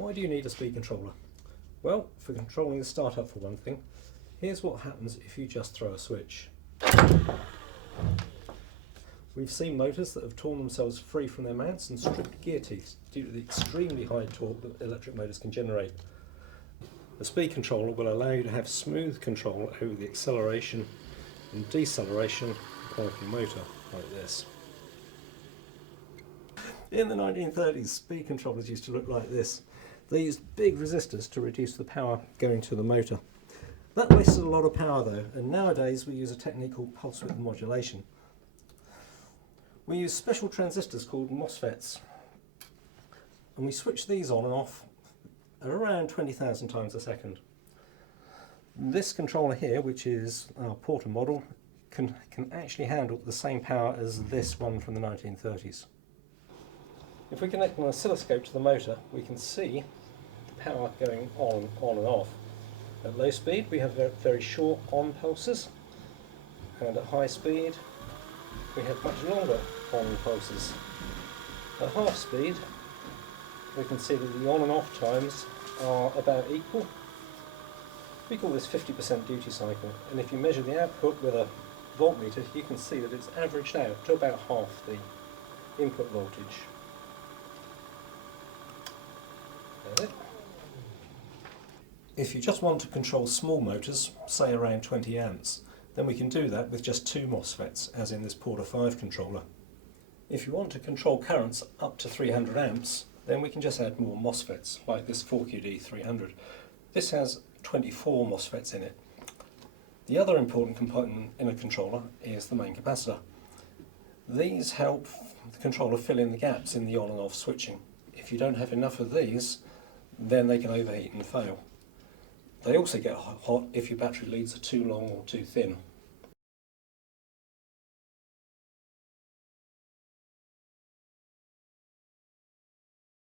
Why do you need a speed controller? Well, for controlling the startup for one thing. Here's what happens if you just throw a switch. We've seen motors that have torn themselves free from their mounts and stripped gear teeth due to the extremely high torque that electric motors can generate. The speed controller will allow you to have smooth control over the acceleration and deceleration of your motor, like this. In the 1930s, speed controllers used to look like this. They used big resistors to reduce the power going to the motor. That wasted a lot of power though, and nowadays we use a technique called pulse width modulation. We use special transistors called MOSFETs, and we switch these on and off at around 20,000 times a second. This controller here, which is our Porter model, can actually handle the same power as this one from the 1930s. If we connect an oscilloscope to the motor, we can see the power going on and off. At low speed we have very short on pulses, and at high speed we have much longer on pulses. At half speed we can see that the on and off times are about equal. We call this 50% duty cycle, and if you measure the output with a voltmeter you can see that it's averaged out to about half the input voltage. There. If you just want to control small motors, say around 20 amps, then we can do that with just two MOSFETs, as in this Porter 5 controller. If you want to control currents up to 300 amps, then we can just add more MOSFETs, like this 4QD300. This has 24 MOSFETs in it. The other important component in a controller is the main capacitor. These help the controller fill in the gaps in the on and off switching. If you don't have enough of these, then they can overheat and fail. They also get hot if your battery leads are too long or too thin.